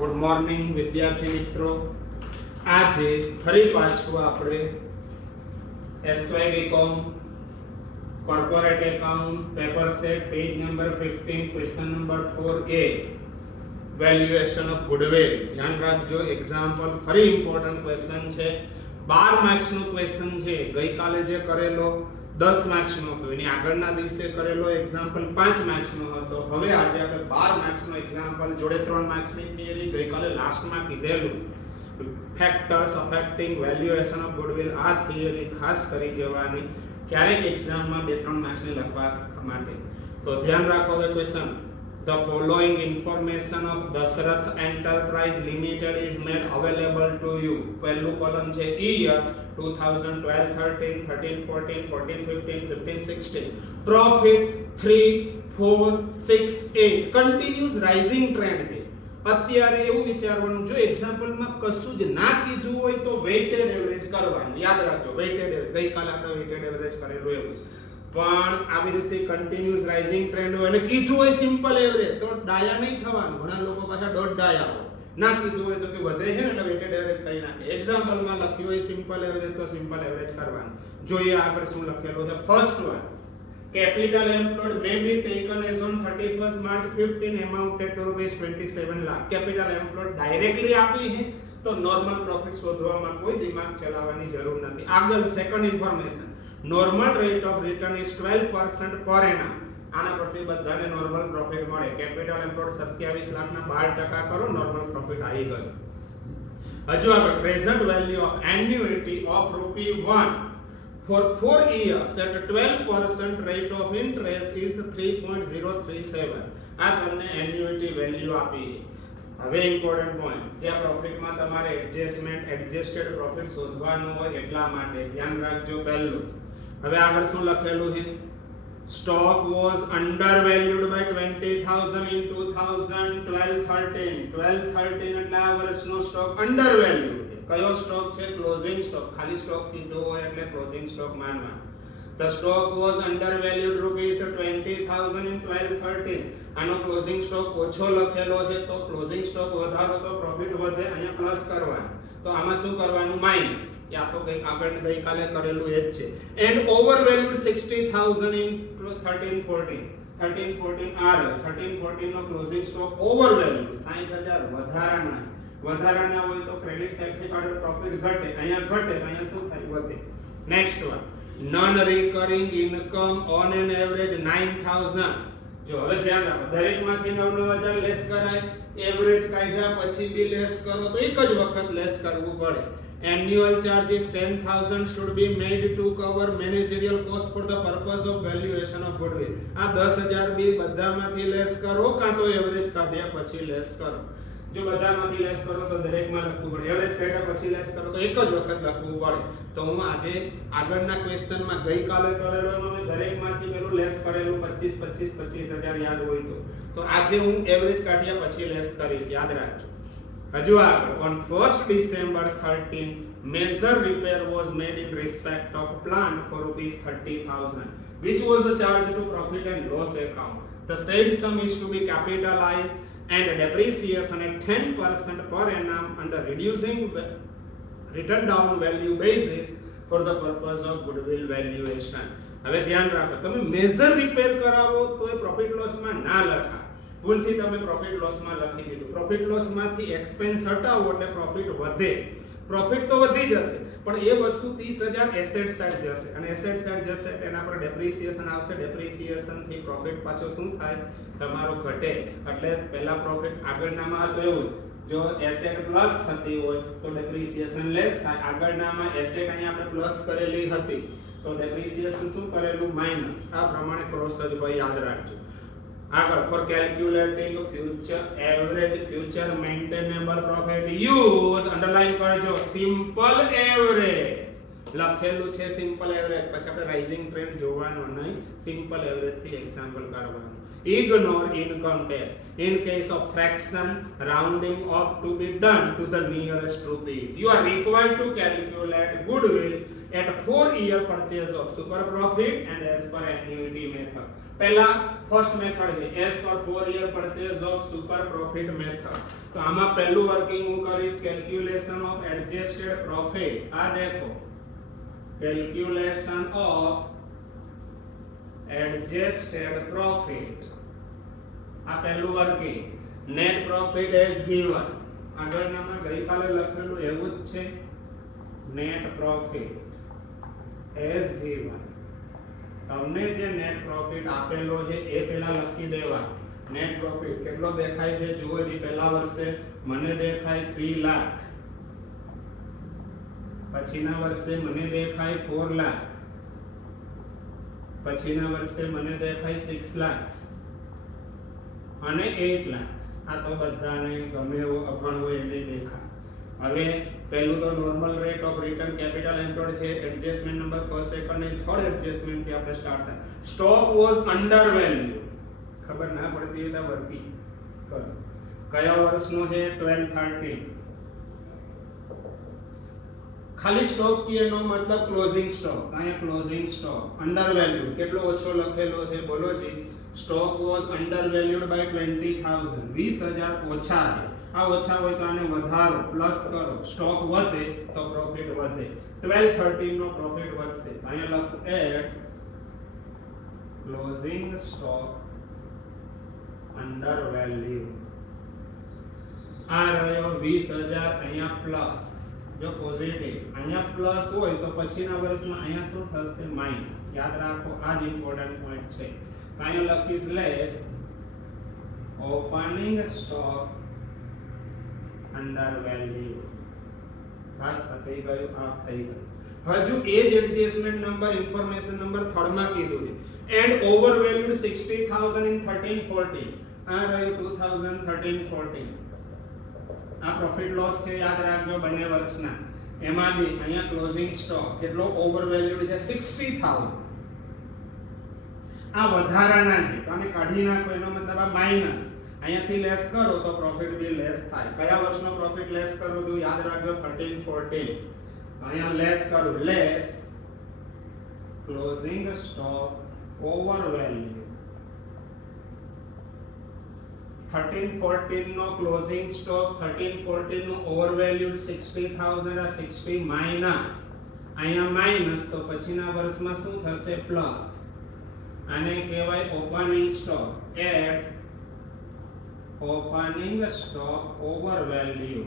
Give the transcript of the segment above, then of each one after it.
Good morning વિદ્યાર્થી મિત્રો. આજે ફરી પાછું આપણે SY B Com corporate account paper set page number 15 question number 4a valuation of goodwill. ધ્યાન રાખજો, એક્ઝામ્પલ ફરી ઇમ્પોર્ટન્ટ ક્વેશ્ચન છે. 12 માર્ક્સ નો ક્વેશ્ચન છે. ગઈકાલે જે કરેલો 10 માર્ક્સ નો હતો, એની આગળના દિવસે કરેલો એક્ઝામ્પલ 5 માર્ક્સ નો હતો. હવે આજે આપણે 12 માર્ક્સ નો એક્ઝામ્પલ જોડે 3 માર્ક્સ ની થિયરી ગઈકાલે લાસ્ટમાં કીધેલું factors affecting valuation of goodwill. આ થિયરી ખાસ કરી જવાની ક્યારેક એક્ઝામમાં 2-3 માર્ક્સ ને લખવા માટે. તો ધ્યાન રાખો. હવે question, the following information of Dasarath Enterprise Limited is made available to you. પહેલું કોલમ છે year 2012 13 13 14 14 15 15 16. Profit 3 4 6 8 continuous rising trend છે. અત્યારે એવું વિચારવાનું, જો એક્ઝામ્પલમાં કશું જ ના કીધું હોય તો વેઇટેડ એવરેજ કરવાનું. યાદ રાખજો, વેઇટેડ એવરેજ ગઈકાલે આપણે વેઇટેડ એવરેજ કરેલું એવું. પણ આવી રીતે કન્ટિન્યુઅસ રાઇઝિંગ ટ્રેન્ડ હોય અને કીધું હોય સિમ્પલ એવરેજ તો ડાયા નહીં થવાનું. ઘણા લોકો પાછા ડોટ ડાયા હોય. ના કીધું હોય તો કે વધે છે ને એટલે વેટેડ એવરેજ કરી નાખે. એક્ઝામ્પલમાં લખ્યું હોય સિમ્પલ એવરેજ તો સિમ્પલ એવરેજ કરવાનું. જોઈએ આગળ શું લખેલું છે. First one, capital employed may be taken as on 31st March 15 amounted to ₹27 lakh. capital employed directly આપી છે તો નોર્મલ પ્રોફિટ શોધવામાં કોઈ દિમાગ ચલાવવાની જરૂર નથી. આગળ second information, normal rate of return is 12% per annum. આના પરથી બધાને નોર્મલ પ્રોફિટ મળે. કેપિટલ એમ્પ્લોયડ 27 લાખના 12% કરો, નોર્મલ પ્રોફિટ આવી ગયો. હજુ આગળ, present value of annuity of ₹1 for 4 years at 12% rate of interest is 3.037. આ તમને એન્યુઇટી વેલ્યુ આપી. હવે ઇમ્પોર્ટન્ટ પોઈન્ટ, જે પ્રોફિટમાં તમારે એડજસ્ટેડ પ્રોફિટ શોધવાનો હોય એટલા માટે ધ્યાન રાખજો પહેલું. હવે આગળ શું લખેલું છે? Stock was undervalued by 20,000 in 2012-13. 12-13 એટલે આ વર્ષનો સ્ટોક અંડરવેલ્યુડ છે. કયો સ્ટોક છે? Closing stock. ખાલી સ્ટોક કીધો હોય એટલે ક્લોઝિંગ સ્ટોક માનવાનો. The stock was undervalued ₹20,000 in 12-13. આનો ક્લોઝિંગ સ્ટોક ઓછો લખેલો છે તો ક્લોઝિંગ સ્ટોક વધારો તો પ્રોફિટ વધે, અહીંયા પ્લસ કરવાનું. તો આમાં શું કરવાનું? માઈનસ. યા તો કઈ આગળ ગઈકાલે કરેલું એ જ છે. And overvalued 60,000 in 13-14. 13-14 આર 13-14 નો ક્લોઝિંગ સ્ટોક ઓવરવેલ્યુડ 60,000 વધારાના હોય તો ક્રેડિટ સાઈડ થી કાઢો પ્રોફિટ ઘટે, અહીંયા ઘટે તો અહીંયા શું થાય? વધે. Next one, non recurring income on an average 9,000. જો હવે ધ્યાન રાખો, દરેકમાંથી 9,000 લેસ કરાય. એવરેજ કાઢ્યા પછી બી લેસ કરો તો એક જ વખત લેસ કરવું પડે. Annual charges 10,000 should be made to cover managerial cost for the purpose of valuation of goodwill. આ 10,000 બી બધામાંથી લેસ કરો કાં તો એવરેજ કાઢ્યા પછી લેસ કરો. જો બધામાંથી લેસ કરો તો દરેકમાં લખવું પડે. એવરેજ કાઢ્યા પછી લેસ કરો તો એક જ વખત લખવું પડે. તો હું આજે આગળના ક્વેશ્ચનમાં ગઈકાલે કરેલો મેં દરેકમાંથી પેલું લેસ કરેલું 25,000 યાદ હોય તો આજે હું એવરેજ કાઢ્યા પછી લેસ કરીશ. યાદ રાખજો. હજુ આગળ, on 1st December 13 major repair was made in respect of plant for ₹30,000 which was charged to profit and loss account. The said sum is to be capitalized and depreciation at 10% per annum under reducing written down value basis for the purpose of goodwill valuation. હવે ધ્યાન રાખો, તમે major repair કરાવો તો એ profit loss માં ના લખાય. ભૂલથી તમે પ્રોફિટ લોસ માં લખી દીધું. પ્રોફિટ લોસ માંથી એક્સપેન્સ હટાવો એટલે પ્રોફિટ વધે. પ્રોફિટ તો વધી જશે પણ એ વસ્તુ 30,000 એસેટ સાઈડ જશે અને એસેટ સાઈડ જશે એના પર ડેપ્રિસિએશન આવશે. ડેપ્રિસિએશન થી પ્રોફિટ પાછો શું થાય? તમારો ઘટે. એટલે પહેલા પ્રોફિટ આગળનામાં હતું એવું, જો એસેટ પ્લસ થતી હોય તો ડેપ્રિસિએશન લેસ થાય. આગળનામાં એસેટ અહીંયા આપણે પ્લસ કરેલી હતી તો ડેપ્રિસિએશન શું કરેલું? માઈનસ. આ પ્રમાણે ક્રોસ જ હોય, યાદ રાખજો. આગળ, for calculating future average future maintainable profit use underline કરજો સિમ્પલ એવરેજ. લખેલું છે સિમ્પલ એવરેજ, પછી આપણે રાઇઝિંગ ટ્રેન્ડ જોવાનો નહીં, સિમ્પલ એવરેજ થી એક્ઝામ્પલ કરવાનું. Ignore income tax in case of fraction rounding off to be done to the nearest rupees. You are required to calculate goodwill at 4-year purchase of super profit and as per annuity method. पहला first method है as per 4 year purchase of super profit method. तो आमा पहलू working हूं करीश calculation of adjusted profit. आ देखो calculation of adjusted profit आ पहलू working net profit as given આગળનામાં ગઈકાલે લખેલું એવું જ છે નેટ પ્રોફિટ એઝ ગિવન। તમને જે નેટ પ્રોફિટ આપેલો છે એ પહેલા લખી દેવા। નેટ પ્રોફિટ કેટલો દેખાય છે જુઓ જી પહેલા વર્ષે મને દેખાય 3 લાખ, પછીના વર્ષે મને દેખાય 4 લાખ, પછીના વર્ષે મને દેખાય 6 લાખ અને 8 લાખ। આ તો બધાને ગમે એવો અભણ હોય એટલે દેખાય। હવે પહેલું તો normal rate of return capital employed છે, એડજસ્ટમેન્ટ નંબર ફર્સ્ટ સેકન્ડ અને થર્ડ એડજસ્ટમેન્ટ થી આપણે સ્ટાર્ટ થાય। સ્ટોક વોઝ અંડર વેલ્યુ, ખબર ના પડતી એટલે વર્કી કરો। કયા વર્ષનો છે 12-13। ખાલી સ્ટોક કીએ નો मतलब ક્લોઝિંગ સ્ટોક। અહીંયા ક્લોઝિંગ સ્ટોક અંડર વેલ્યુ કેટલો ઓછો લખેલો છે બોલો જી। Stock was under valued by 20000 20000 ઓછા છે। આ ઓછા હોય તો આને વધારો પ્લસ કરો, સ્ટોક વધે તો પ્રોફિટ વધે। 12-13 નો પ્રોફિટ વધશે। અહીંયા લખો at closing stock under value. આ રહ્યો 20000 અહીંયા પ્લસ, જો પોઝિટિવ અહીંયા પ્લસ હોય તો પછીના વર્ષમાં અહીંયા શું થશે માઈનસ। યાદ રાખો આ જ ઇમ્પોર્ટન્ટ પોઈન્ટ છે। અહીંયા લખીશ less opening stock under value. બસ થઈ ગયું, આ થઈ ગયું। હજુ એ જ adjustment number information number third માં કીધું છે એન્ડ ઓવર વેલ્યુડ 60000 ઇન 13-14। આ રહ્યું 2013-14। આ પ્રોફિટ લોસ છે યાદ રાખજો બંને વર્ષના। એમાં બી અહીંયા ક્લોઝિંગ સ્ટોક કેટલો ઓવર વેલ્યુડ છે 60000। આ વધારાના છે તો આને કાઢી નાખો એનો મતલબ આ માઈનસ। અહીંયાથી લેસ કરો તો પ્રોફિટ બી લેસ થાય। કયા વર્ષનો પ્રોફિટ લેસ કરો તો યાદ રાખજો 13-14। અહીંયા લેસ કરો less closing stock over value. 13-14 નો ક્લોઝિંગ સ્ટોક 13-14 નો ઓવર વેલ્યુડ 60000 આ 60 માઈનસ અહીંયા માઈનસ તો પછીના વર્ષમાં શું થશે પ્લસ। આને કહેવાય opening stock at opening stock over value.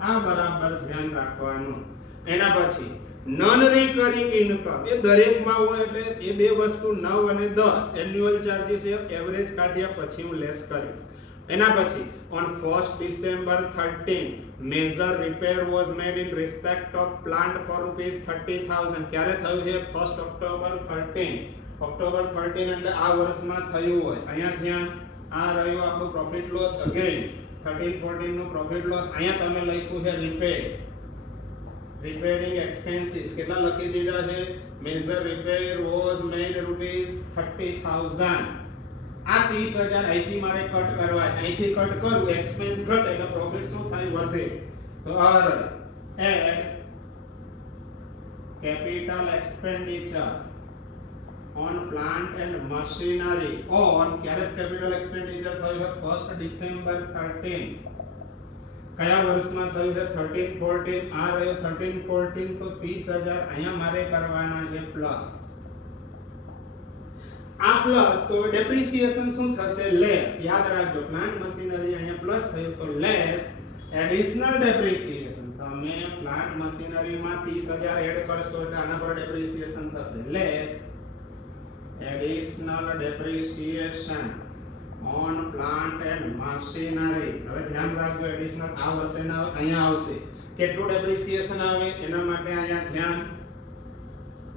આ બરાબર ધ્યાન રાખવાનું। એના પછી નોન રિકરિંગ ઇન્કમ એ દરેકમાં હોય એટલે એ બે વસ્તુ 9 અને 10 એન્યુઅલ ચાર્જીસ એ એવરેજ કાઢ્યા પછી હું લેસ કરીશ। એના પછી on 1st December 13 major repair was made in respect of plant for rupees 30000। ક્યારે થયું છે 1st October 13। ઓક્ટોબર 13 એટલે આ વર્ષમાં થયું હોય। અહીંયા ધ્યાન આ રહ્યું આપણું પ્રોફિટ લોસ અગેન 13-14 નો પ્રોફિટ લોસ। અહીંયા તમે લખ્યું છે રિપેરિંગ એક્સપેન્સીસ કેટલા લખી દીધા છે major repair was made rupees 30000। આ 30000 અહીંથી મારે કટ કરવા છે, અહીંથી કટ કરું એક્સપેન્સ ઘટે એટલે પ્રોફિટ શું થાય વધે। તો are add capital expenditure on plant and machinery on ક્યારે કેપિટલ એક્સપેન્ડિચર થયું છે 1st December 13। કયા વર્ષમાં થયું છે 13-14। આ રહ્યો 13-14 તો 30000 અહીંયા મારે કરવાના છે પ્લસ। આ પ્લસ તો ડેપ્રિસિએશન શું થશે લેસ। યાદ રાખજો પ્લાન્ટ મશીનરી અહીંયા પ્લસ થયું તો લેસ એડિશનલ ડેપ્રિસિએશન। તમે પ્લાન્ટ મશીનરીમાં 30000 એડ કરશો એટલે આના પર ડેપ્રિસિએશન થશે less additional depreciation on plant and machinery। હવે ધ્યાન રાખજો એડિશનલ આ વર્ષે ના અહીંયા આવશે। કેટલું ડેપ્રિસિએશન આવે એના માટે અહીંયા ધ્યાન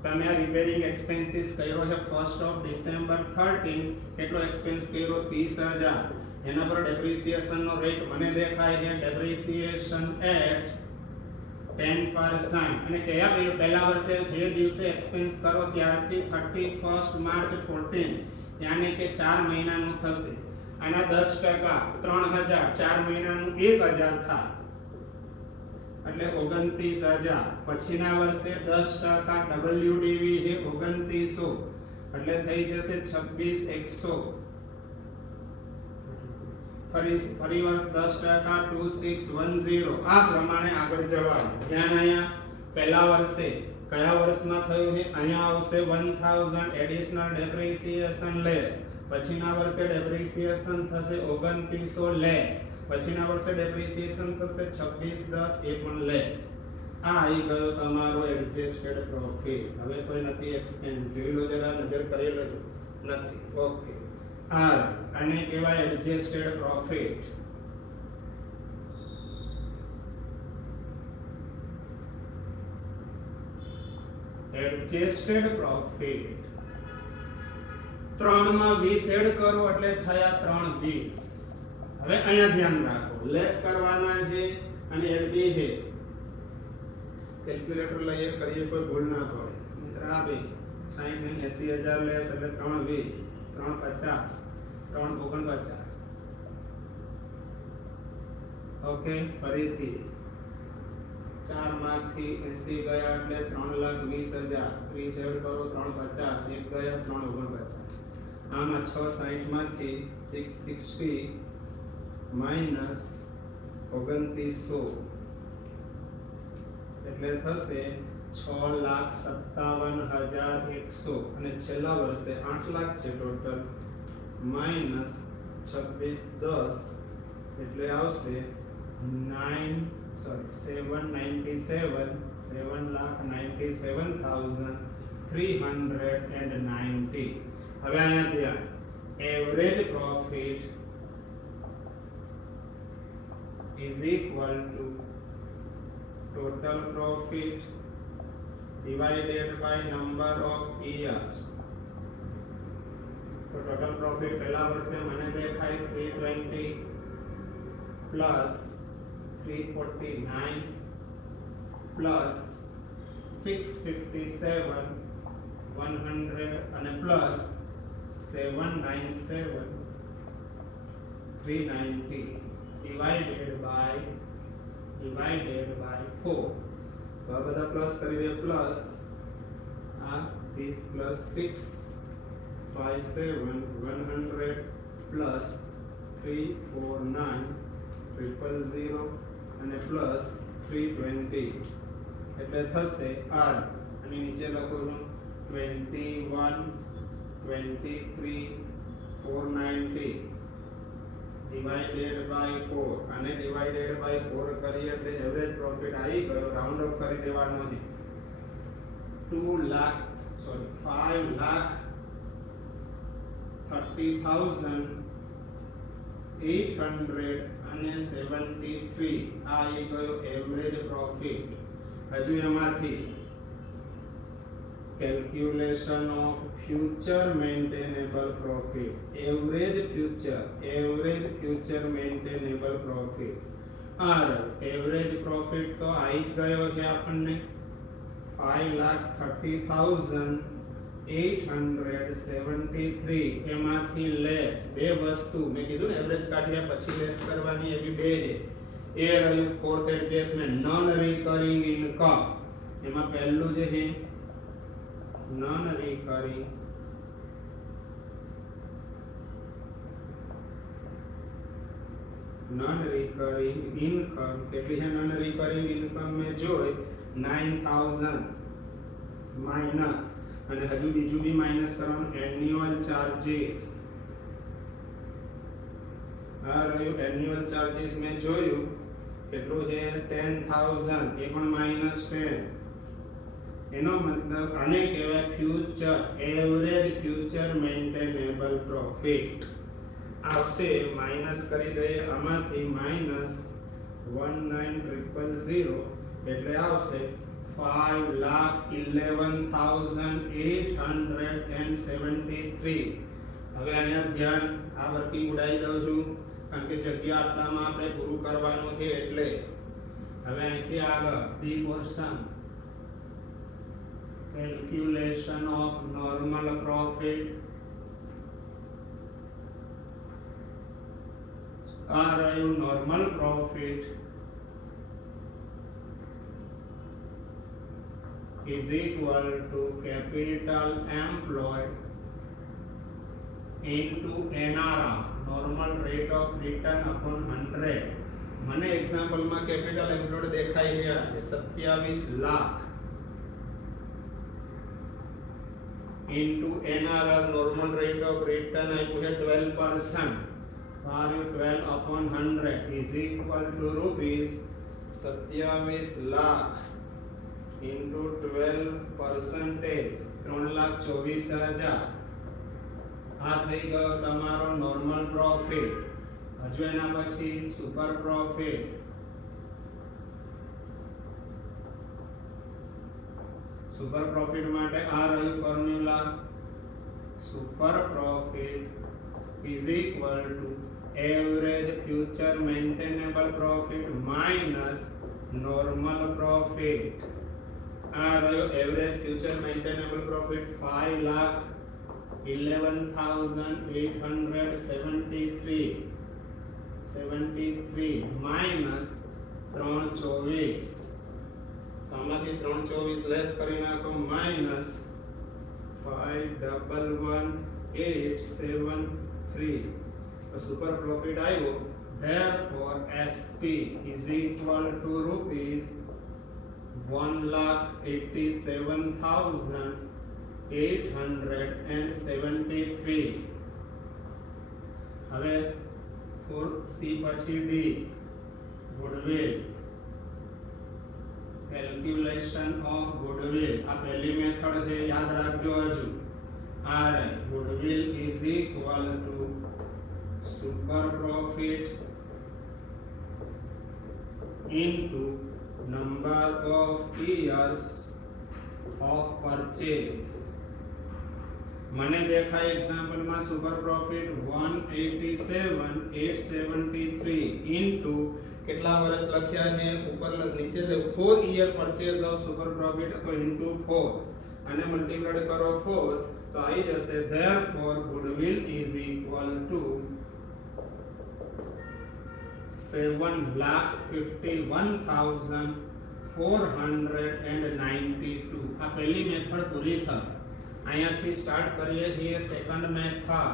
તમે આ રિપેરિંગ એક્સપેન્સીસ કર્યો છે 1st December 13 કેટલો એક્સપેન્સ કર્યો 30000। એના પર ડેપ્રિસિએશન નો રેટ મને દેખાય છે ડેપ્રિસિએશન એટ 10% અને કયા પહેલા વર્ષે જે દિવસે એક્સપેન્સ કરો ત્યારથી 31st March 14 यानी કે 4 મહિનાનું થશે। આના 10% 3000 4 મહિનાનું 1000 થાય એટલે 29000। પછીના વર્ષે 10% WDV છે 2900 એટલે થઈ જશે 26,100 ફરી વાર 10% 2610 આ પ્રમાણે આગળ જવાનું ધ્યાન અહીંયા પહેલા વર્ષે કયા વર્ષમાં થયું છે અહીંયા આવશે 1000 એડિશનલ ડેપ્રિસિએશન લેસ પછીના વર્ષે ડેપ્રિસિએશન થશે 2900 લેસ પછીના વર્ષે ડેપ્રિસિએશન થશે 2610 એ પણ લેસ આ આવી ગયો તમારો એડજસ્ટેડ પ્રોફિટ હવે કોઈ નથી એક્સપેન્સ જોઈ લો જરા નજર કરી લો નથી ઓકે આ આને કહેવાય એડજસ્ટેડ પ્રોફિટ એડજસ્ટેડ પ્રોફિટ 3 માં 20 એડ કરો એટલે થયા 320 હવે અહીંયા ધ્યાન રાખો લેસ કરવાના છે અને એડ બી છે કેલ્ક્યુલેટર લઈએ કરીએ કોઈ ભૂલ ના પડે મિત્ર આ બે 60 ને 80000 લેસ એટલે 320 350 349 ઓકે ફરીથી 4 માંથી 80 ગયા એટલે 3,20,000 30 એડ કરો 350 એક ગયા 349 આમાં 660 માંથી 660 માઈનસ 2900 એટલે થશે 6,57,100 અને છેલ્લા વર્ષે 8 લાખ છે ટોટલ માઈનસ 2610 એટલે આવશે 7,97,390 હવે અહીંયા ધ્યાન average profit is equal to total profit divided by number of years तो total profit पहला वर्ष से मैंने देखा है 320 plus 349 plus 657 100 and plus 797 390 divided by 4 तो अब બધા પ્લસ કરી દે પ્લસ આ this plus 657 100 plus 349 000 અને પ્લસ 320 એટલે થશે r અને નીચે લખો છું 21 23 490 divided by 4 અને divided by 4 કરીએ એટલે એવરેજ પ્રોફિટ આવી ગયો રાઉન્ડ ઓફ કરી દેવાનો છે 5,30,873 આ આવી ગયો એવરેજ પ્રોફિટ હજુ એમાંથી calculation of future maintainable profit average future maintainable profit और average profit तो आई गयो છે આપણને 5,30,873 એમાંથી લેસ બે વસ્તુ મેં કીધું ને એવરેજ કાઢ્યા પછી લેસ કરવાની એવી બે છે એ રહ્યું fourth adjustment non recurring income એમાં પહેલું જે છે non-recurring income કેટલી છે non-recurring income में જોઈ 9,000 માઈનસ અને હજુ બીજું બી માઈનસ કરવાનું એન્યુઅલ ચાર્जेस આ રહ્યું એન્યુઅલ ચાર્जेस મેં જોયું કેટલું છે 10,000 એ પણ માઈનસ 10 એનો મતલબ આને કહેવાય ફ્યુચર એવરેજ ફ્યુચર મેન્ટેનેબલ પ્રોફિટ આવશે માઈનસ કરી દઈએ આમાંથી માઈનસ 19,000 એટલે આવશે 5,11,873 હવે અહીંયા ધ્યાન આ વર્કિંગ ઉડાઈ દઉં છું કારણ કે જગ્યા આટલામાં આપણે પૂરું કરવાનું છે એટલે હવે અહીંથી આગળ બી portion calculation of normal profit normal profit is equal to capital employed into NRR, normal rate of return upon 100. મને એક્ઝામ્પલ માં કેપિટલ એમ્પ્લોયડ દેખાઈ રહ્યા છે 27 lakh into NRR, normal rate of return આપ્યું છે 12%. value 12 upon 100 is equal to rupees 27 lakh into 12%, 3,24,000. આ થઈ ગયો તમારો નોર્મલ પ્રોફિટ. હજુ એના પછી સુપર પ્રોફિટ. સુપર પ્રોફિટ માટે આ રહ્યું formula. Super profit is equal to average future maintainable profit minus normal profit. આ રહ્યો average future maintainable profit 5,11,873 minus 324. આમાંથી 324 લેસ કરી નાખો minus 5,11,873. તો સુપર પ્રોફિટ આવ્યો. therefore SP is equal to rupees 1,87,873. હવે 4C પછી D, goodwill. calculation of goodwill. આ પહેલી મેથડ છે, યાદ રાખજો. હજુ RI goodwill is equal to super profit into number of years of purchase. મને દેખાય એક્ઝામ્પલ માં સુપર પ્રોફિટ 187,873 into કેટલા વર્ષ લખ્યા છે ઉપર નીચે છે 4 year purchase of super profit તો into 4 અને મલ્ટીપ્લાય કરો 4 તો આવી જશે. therefore goodwill is equal to 7,51,492. આ પહેલી મેથડ પૂરી થઈ. અહીંયાથી સ્ટાર્ટ કરીએ છીએ second method.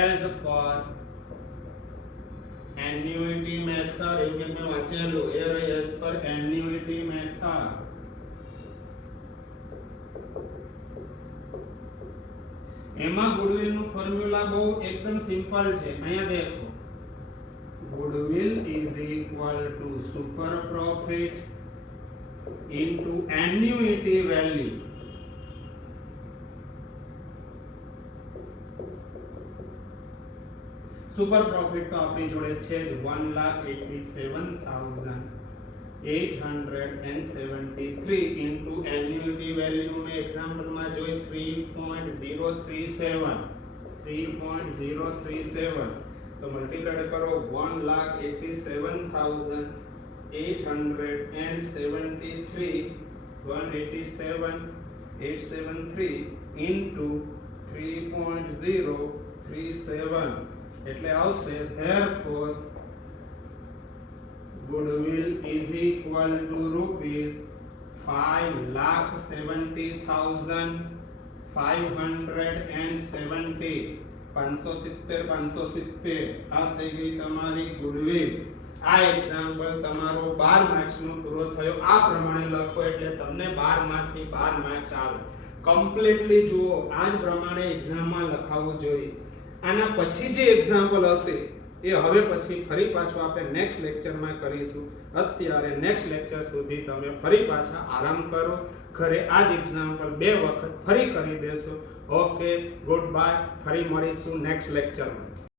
as per annuity method, એવું કે મેં વાંચેલું એ રહી as per annuity method. એમાં ગુડવિલ નું ફોર્મ્યુલા બહુ એકદમ સિમ્પલ છે. અહીંયા દેખો, goodwill is equal to super profit into annuity value. Super profit તો આપણી જોડે છે જ 1,87,873 into annuity value મેં એક્ઝામ્પલ માં જોઈ 3.037. તો મલ્ટીપ્લાય કરો 1,87,873 into 3.037 એટલે આવશે. therefore goodwill is equal to rupees 5,70,570. 570 આ થઈ ગઈ તમારી ગુડવિલ. આ એક્ઝામ્પલ તમારો 12 માર્ક્સ નો પૂરો થયો. આ પ્રમાણે લખો એટલે તમને 12 માંથી 12 માર્ક્સ આવે. કમ્પ્લીટલી જુઓ, આ જ પ્રમાણે એક્ઝામમાં લખાવવું જોઈએ. આના પછી જે એક્ઝામ્પલ હશે એ હવે પછી ફરી પાછું આપણે નેક્સ્ટ લેક્ચરમાં કરીશું. અત્યારે નેક્સ્ટ લેક્ચર સુધી તમે ફરી પાછા આરામ કરો. ઘરે આ જ એક્ઝામ્પલ 2 વખત ફરી કરી દેશો. Okay, good bye. ફરી મળીશું નેક્સ્ટ લેક્ચરમાં.